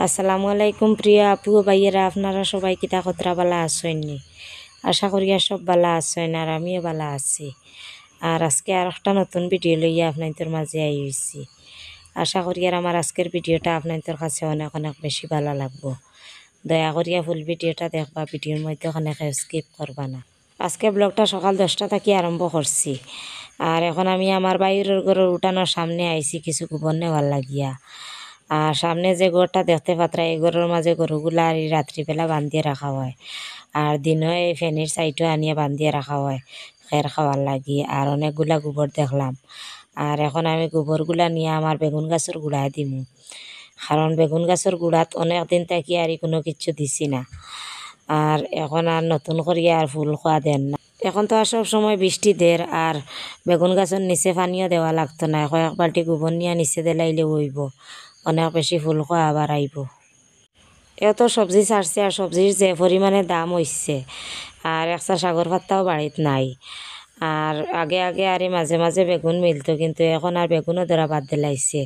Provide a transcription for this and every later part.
আসসালামু আলাইকুম প্রিয় আপু ও ভাইয়েরা, আপনারা সবাই কিতা কতরা বালা আসেননি? আশা করি আর সব বালা আসেন, আর আমিও বালা আছি। আর আজকে আর একটা নতুন ভিডিও লইয়া আপনাদের মাঝে আইছি। আশা করি আর আমার আজকের ভিডিওটা আপনাদের কাছে অনেক অনেক বেশি ভালো লাগবো। দয়া করিয়া ফুল ভিডিওটা দেখবা, ভিডিওর মধ্যে অনেক স্কিপ করবা না। আজকে ব্লগটা সকাল 10টা থেকে আরম্ভ করছি। আর এখন আমি আমার বাইরের ঘরের উঠানোর সামনে আইছি কিছু গোবর নেওয়ার লাগিয়া। আর সামনে যে ঘরটা দেখতে পাত্রা, এই ঘরের মাঝে গরুগুলা আর রাত্রিবেলা বান্ধিয়ে রাখা হয়। আর দিনও এই ফেনির সাইডও আনিয়ে বান্ধিয়ে রাখা হয় খের খাওয়ার লাগি। আর অনেকগুলা গোবর দেখলাম। আর এখন আমি গোবরগুলা নিয়ে আমার বেগুন গাছের গুড়ায় দিমু, কারণ বেগুন গাছের গুড়াত অনেক দিন থাকি আর কোনো কিছু দিছি না। আর এখন আর নতুন করিয়া আর ফুল খোয়া দেন না। এখন তো আর সব সময় বৃষ্টি দের, আর বেগুন গাছের নিচে পানিও দেওয়া লাগতো না। কয়েক বালতি গোবর নিয়ে নিচে দিলাইলে হইব, অনেক বেশি ফুল খোয়া আবার আইব। এত সবজি ছাড়ছে, আর সবজির যে পরিমাণে দাম হইছে, আর একটা সাগর ভাত্তাও বাড়িত নাই। আর আগে আগে আর মাঝে মাঝে বেগুন মিলতো, কিন্তু এখন আর বেগুনও ধরা বাদ দিলাইছে।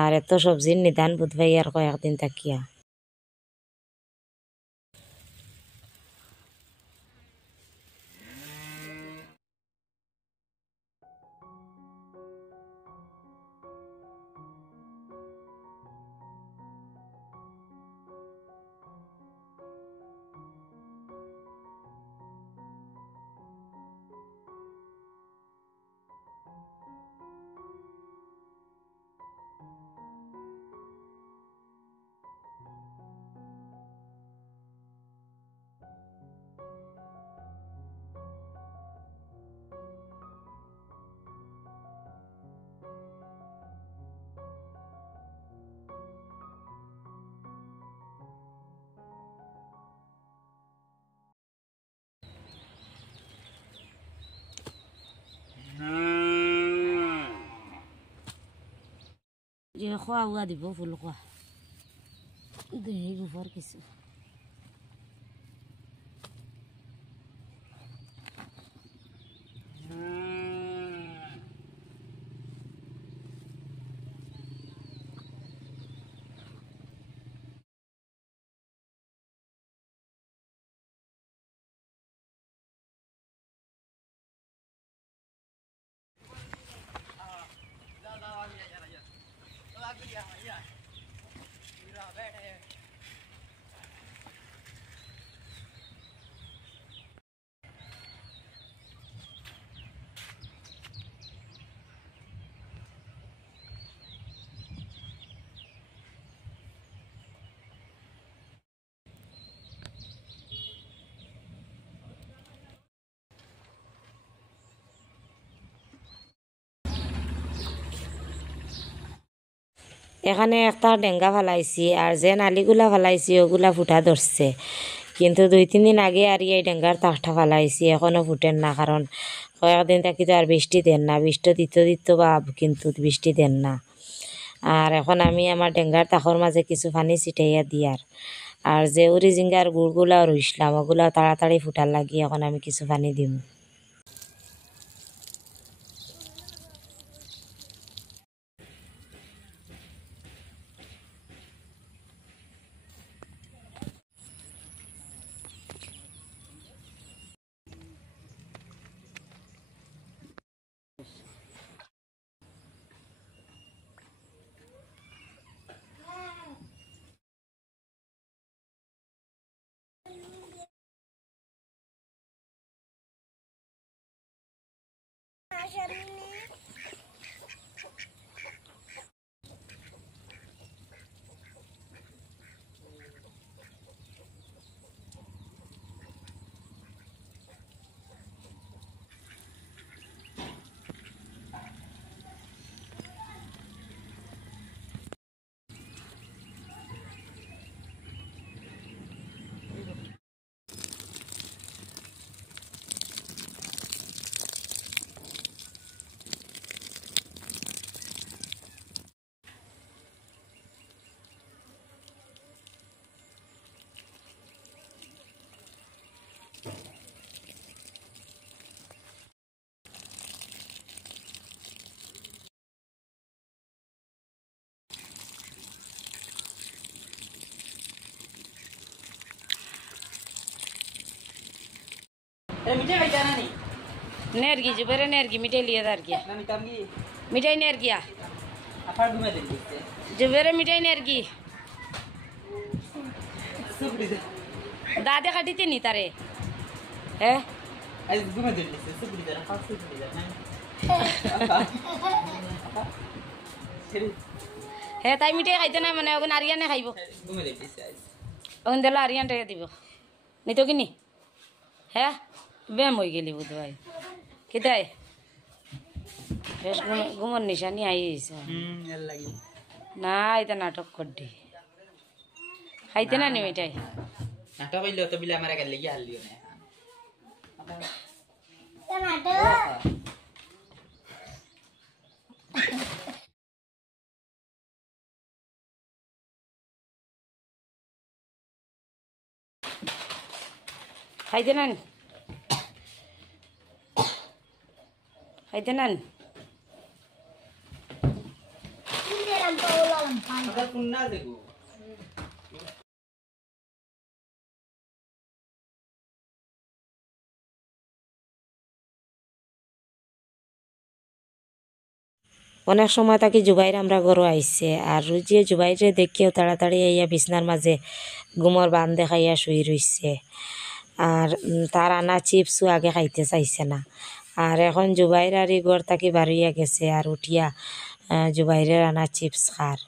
আর এত সবজির নিদান বুধবাই আর কয়েকদিন থাকিয়া। যে খোয়া উয়া দিব ফুল খোয়া দেই গোবর কিছু। এখানে একটা ডেঙ্গা ফালাইছি, আর যে নালিগুলা ফালাইছি ওগুলা ফুটা ধরছে। কিন্তু 2-3 দিন আগে আর এই ডেঙ্গার তাকটা ফালাইছি, এখনো ফুটেন না, কারণ কয়েকদিন থাকি তো আর বৃষ্টি দেন না। বৃষ্টি দিত ভাব, কিন্তু বৃষ্টি দেন না। আর এখন আমি আমার ডেঙ্গার তাকর মাঝে কিছু পানি ছিটাইয়া দিয়ার, আর যে উড়ি জিঙ্গার গুড়গুলাও রইসলাম ওগুলাও তাড়াতাড়ি ফুটার লাগি এখন আমি কিছু পানি দিম। नेरगी जुबेरे नेरगी मिठाई लिया दार किया मिठाई नेर किया जुबेरे मिठाई नेरगी दादे खाती थी नहीं तारे है हे ताई मिठाई खाइते ना मैंने ओगन आरियाने खाइबो ओगन देला आरियान टे दिबो नहीं तो किनी है बेम हो गेली बुधवाई किताय फेस गुमन निशानी आई ना इतना नाटक कर दी खाइते ना नहीं मिठाई नाटक कइले तो बिला मारा गल्ले हाल लियो ने खाइते ना खाइते ना अगर पुन्ना देखो অনেক সময় তাকে জুবাইর আমরা ঘরও আইসে আর রুজিয়ে জুবাইরে দেখিও তাড়াতাড়ি আইয়া বিছনার মাঝে গুমর বান দেখাইয়া শুই রইছে আর তার আনা চিপসও আগে খাইতে চাইছে না আর এখন জুবাইর আর ঘর তাকে বাড়িয়া গেছে আর উঠিয়া জুবাইরের আনা চিপস খার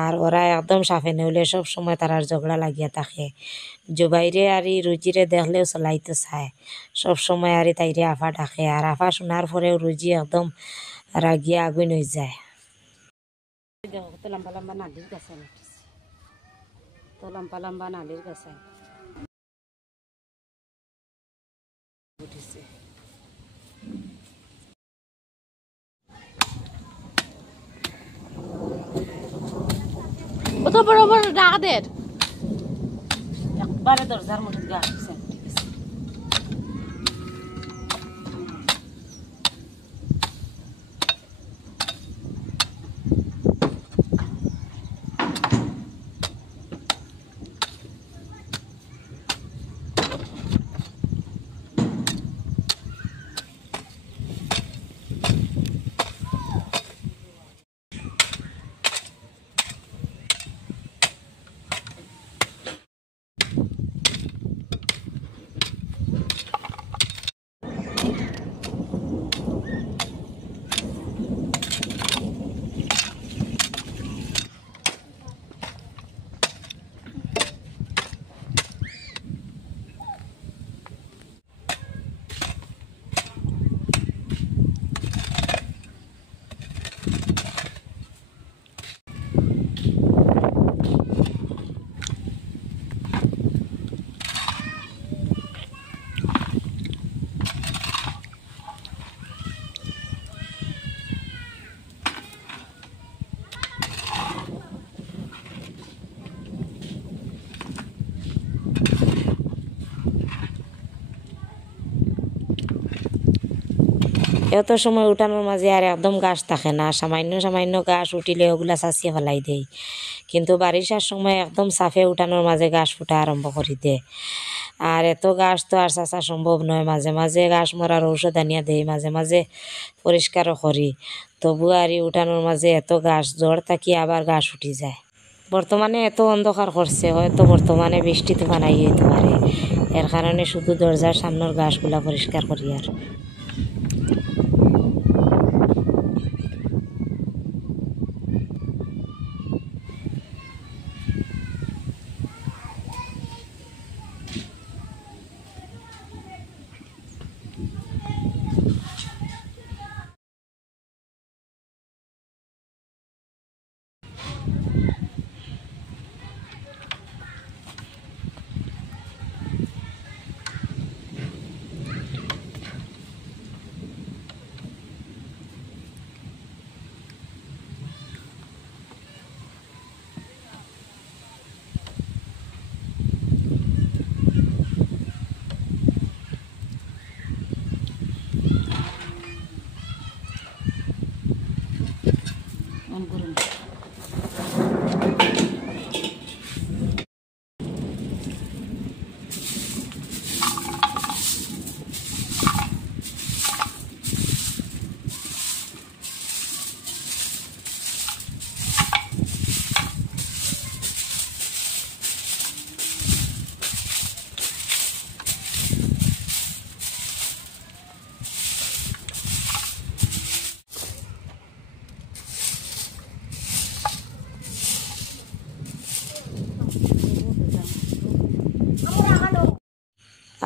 আর ওরা একদম সাফে নেউলে সব সময় তারার ঝগড়া লাগিয়া থাকে জুবাইরে আর রুজিরে দেখলেও চলাইতে চায় সব সময় আর তাইরে আফা ডাকে আর আফা শোনার পরেও রুজি একদম রাগিয়া আগুন হয়ে যায় দেখো তো লম্বা লম্বা নালির গাছ তো লম্বা লম্বা নালির গাছ উঠেছে কত বড় বড় ডাকাতের একবারে দরজার মধ্যে গাছ এত সময় উঠানোর মাঝে আর একদম গাছ থাকে না সামান্য সামান্য গাছ উঠিলে ওগুলা চাচিয়ে ফেলাই দেয় কিন্তু বারিশার সময় একদম সাফে উঠানোর মাঝে গাছ ফুটা আরম্ভ করি দেয় আর এত গাছ তো আর চাচা সম্ভব নয় মাঝে মাঝে গাছ মরার ঔষধ আনিয়া দেয় মাঝে মাঝে পরিষ্কারও করি তবু আর উঠানোর মাঝে এত গাছ জ্বর থাকি আবার গাছ উঠি যায় বর্তমানে এত অন্ধকার করছে হয়তো বর্তমানে বৃষ্টি তুফান আই হইতে পারে এর কারণে শুধু দরজার সামনের গাছগুলা পরিষ্কার করি আর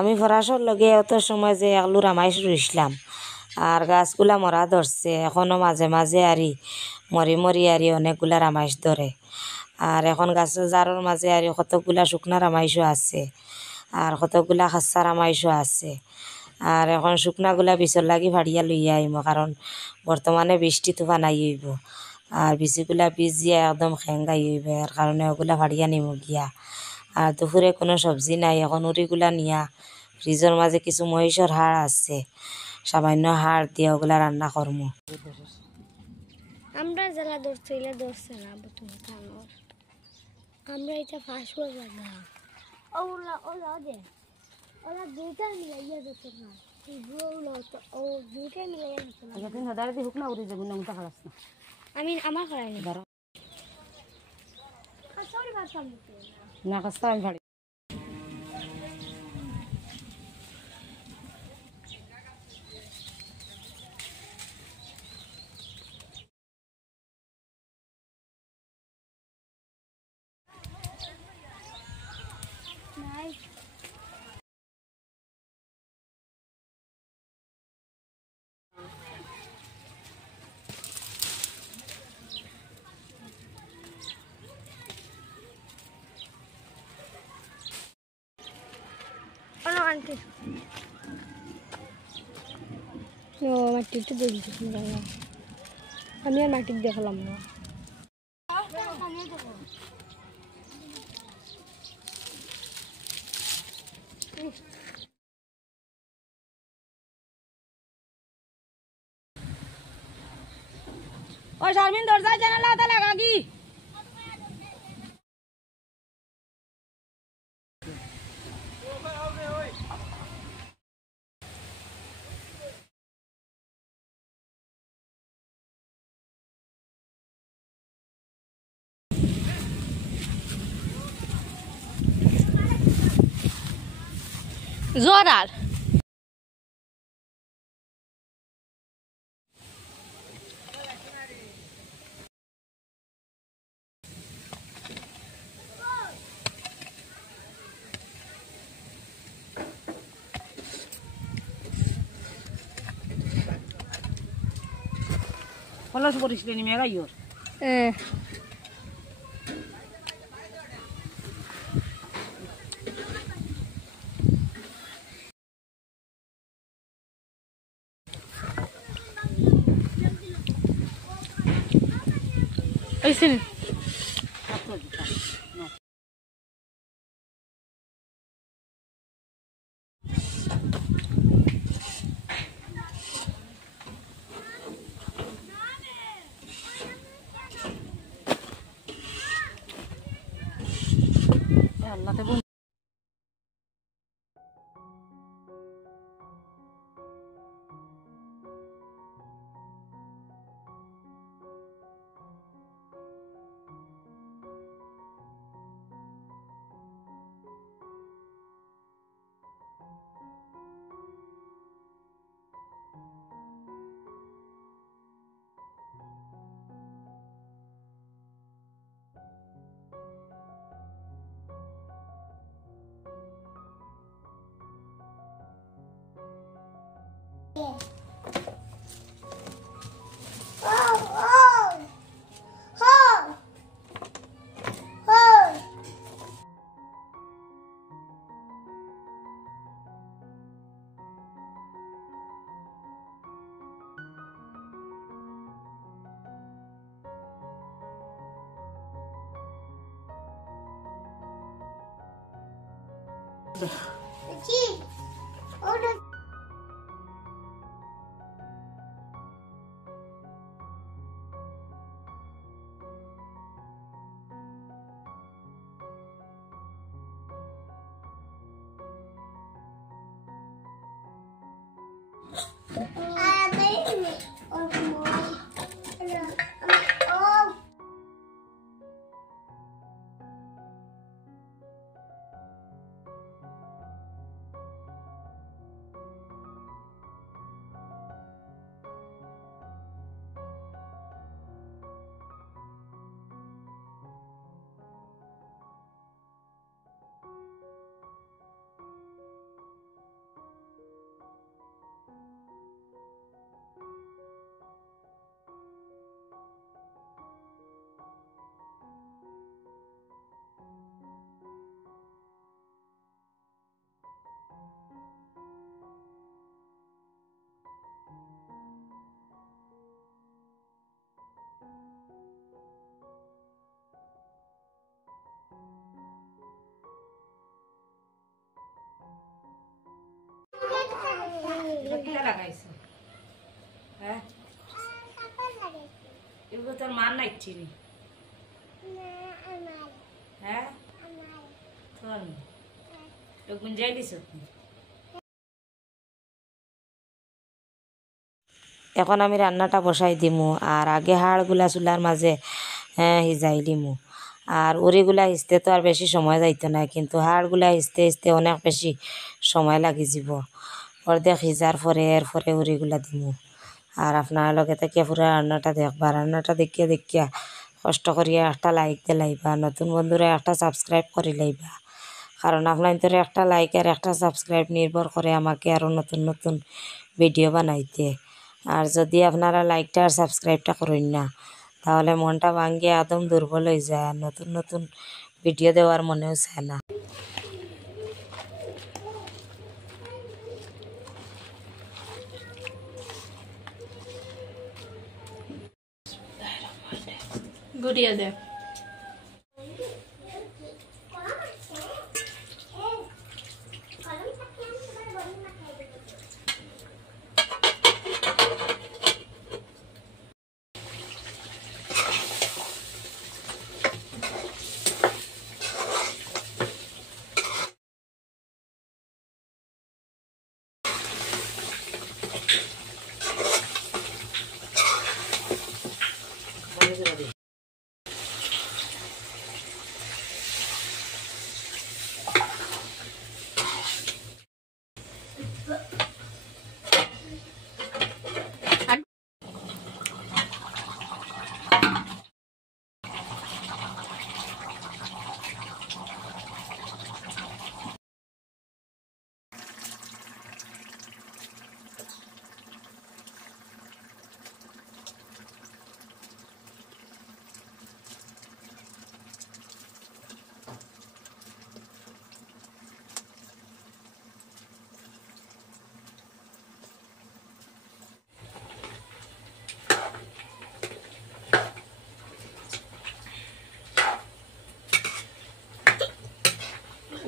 আমি ফরাসর লগে অত সময় যে একলু রামাইশ রইসলাম আর গাছগুলা মরা ধরছে এখনও মাঝে মাঝে আরি মরি মরি আরি অনেকগুলা রামাইশ ধরে আর এখন গাছের জারোর মাঝে আরি কতকগুলা শুকনা রামাইশও আছে আর কতকগুলা খাচ্চা রামাইশও আছে আর এখন শুকনাগুলা বিচর লাগি ভাড়িয়া লইয়া আইম কারণ বর্তমানে বৃষ্টি তুফান আই হইব আর বিচিগুলা ভিজিয়া একদম খেঙ্গাই হইবে এর কারণে ওগুলা ভাড়িয়া নিম গিয়া আর দুপুরে কোনো সবজি নাই এখন উড়িগুলা নিয়া ফ্রিজের মাঝে কিছু মহিষের হাড় আছে সামান্য হাড় দিয়ে ওগুলা রান্না করমু। আমরা যারা ধরছে এগুলা ধরছে না তুমি কানোর আমরা এটা ফাঁসবো জায়গা ওলা ওলা দে ওলা দুইটা মিলাইয়া যেত না ও দুইটা মিলাইয়া যেত না তুমি হদারে দি হুক না উড়ে যাবো না উল্টা খালাস না আমি আমার করাইনি সরি বাতাম না কাস্তা আমি ভাড়ি নাই আন্টি ও মাটির তো দেখি আমি আর মাটির দেখালাম না ও শারমিন দরজা জানালা তা লাগা কি জোর আর কলস করিস নি মেগা ইয়োর ওইসিন আল্লাহ তে লাগাইছো হ্যাঁ এগুলো তোর মার নাইছি নি হ্যাঁ তোর তো গুঞ্জাই দিছ এখন আমি রান্নাটা বসাই দিমু আর আগে হাড়গুলা চুলার মাঝে সিজাই দিমু আর উড়িগুলা সিজতে তো আর বেশি সময় যাইতো না কিন্তু হাড়গুলা সিজতে সিজতে অনেক বেশি সময় লাগি যাব অর্ধেক সিজার পরে এরপরে উড়িগুলা দিমু আর আপনার লগে থেকে পুরো রান্নাটা দেখবা রান্নাটা দেখিয়া দেখিয়া কষ্ট করিয়া একটা লাইক দিয়ে লাইবা নতুন বন্ধুরা একটা সাবস্ক্রাইব করে লাইবা কারণ আপনার তোর একটা লাইক আর একটা সাবস্ক্রাইব নির্ভর করে আমাকে আরও নতুন নতুন ভিডিও বানাইতে আর যদি আপনারা লাইকটা আর সাবস্ক্রাইবটা করেন না তাহলে মনটা ভাঙ্গিয়ে একদম দুর্বল হয়ে যায় আর নতুন নতুন ভিডিও দেওয়ার মনেও চায় না গুড়িয়া দে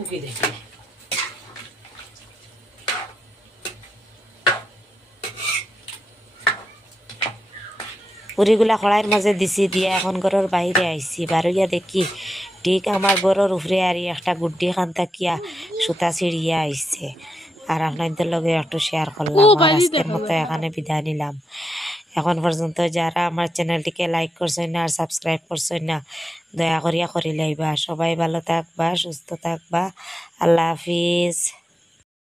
উকি দেখি পুরিগুলা কড়াইয়ের মাঝে দিছি দিয়া এখন ঘরের বাইরে আইছি বারইয়া দেখি ঠিক আমার ঘরের উপরে আর একটা গুড্ডি খান তাকিয়া সুতা ছিঁড়িয়া আইছে আর আপনাদের লগে একটু শেয়ার করলাম আর আজকের মতো এখানে বিদায় নিলাম এখন পর্যন্ত যারা আমার চ্যানেলটিকে লাইক করছেন না আর সাবস্ক্রাইব করছেন না দয়া করিয়া করে লাইবা সবাই ভালো থাকবা সুস্থ থাকবা আল্লাহ হাফিজ।